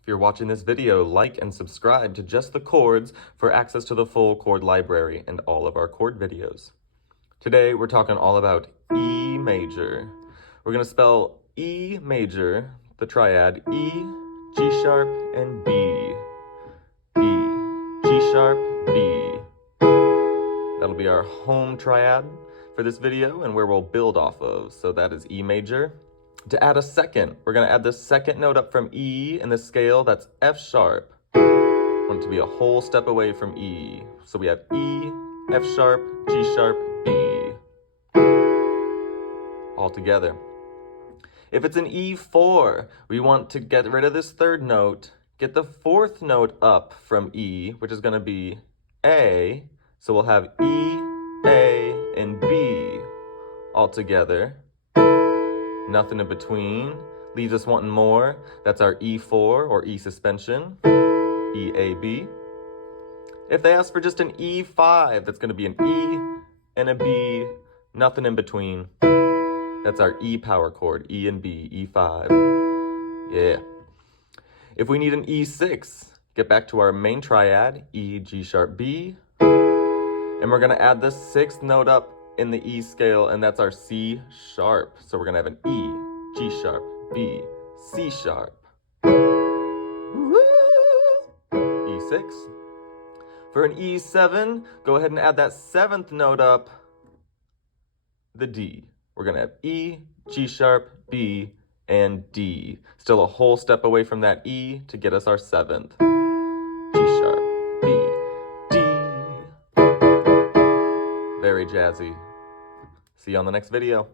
If you're watching this video, like and subscribe to Just the Chords for access to the full chord library and all of our chord videos. Today, we're talking all about E major. We're going to spell E major, the triad, E, G sharp, and B. E, G sharp, B. That'll be our home triad for this video and where we'll build off of. So that is E major. To add a second, we're going to add the second note up from E in the scale, that's F sharp. I want it to be a whole step away from E. So we have E, F sharp, G sharp, B. All together. If it's an E4, we want to get rid of this third note, get the fourth note up from E, which is going to be A. So we'll have E, A, and B all together. Nothing in between. Leaves us wanting more. That's our E4 or E suspension. E, A, B. If they ask for just an E5, that's going to be an E and a B. Nothing in between. That's our E power chord. E and B, E5. Yeah. If we need an E6, get back to our main triad, E, G sharp, B. And we're going to add the sixth note up in the E scale, and that's our C sharp. So we're going to have an E, G sharp, B, C sharp. Woo! E6. For an E7, go ahead and add that seventh note up, the D. We're going to have E, G sharp, B, and D. Still a whole step away from that E to get us our seventh. G sharp, B, D. Very jazzy. See you on the next video.